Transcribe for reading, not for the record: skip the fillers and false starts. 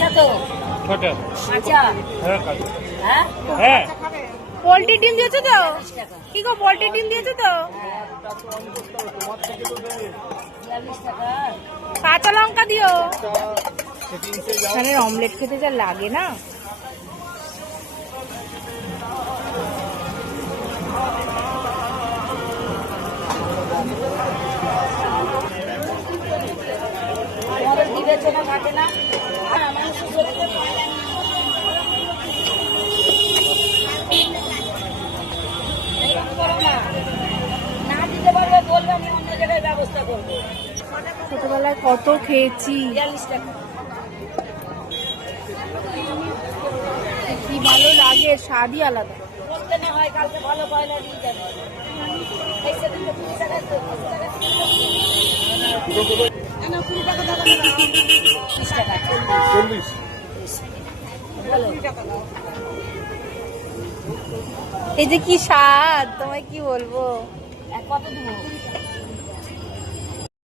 কাঁচা তো কাঁচা কাঁচা। হ্যাঁ কাঁচা হ্যাঁ হ্যাঁ পোল্ট্রি ডিম দিয়েছো তো? কি গো পোল্ট্রি ডিম দিয়েছো তো? 42 টাকা। কাঁচা লঙ্কা দিও। এখানে অমলেট খেতে যা লাগে না। আমাদের বিবেচনা থাকে না। আর মাংস করতে এরকম করো না। না দিতে পারবে বলবে, আমি অন্য জায়গায় ব্যবস্থা করবো। ছোটবেলায় কত খেয়েছি, 42 টাকা। কি ভালো লাগে, স্বাদই আলাদা। বলতে না হয় কালকে ভালো পয়লা দিয়ে যাবে। এই সেদিনকে 20 টাকা তো 20 টাকা ছিল। 20 টাকা দাদা না। 20 টাকা 40 বলো। এই যে কি স্বাদ, তোমায় কি বলবো। কত দেবো?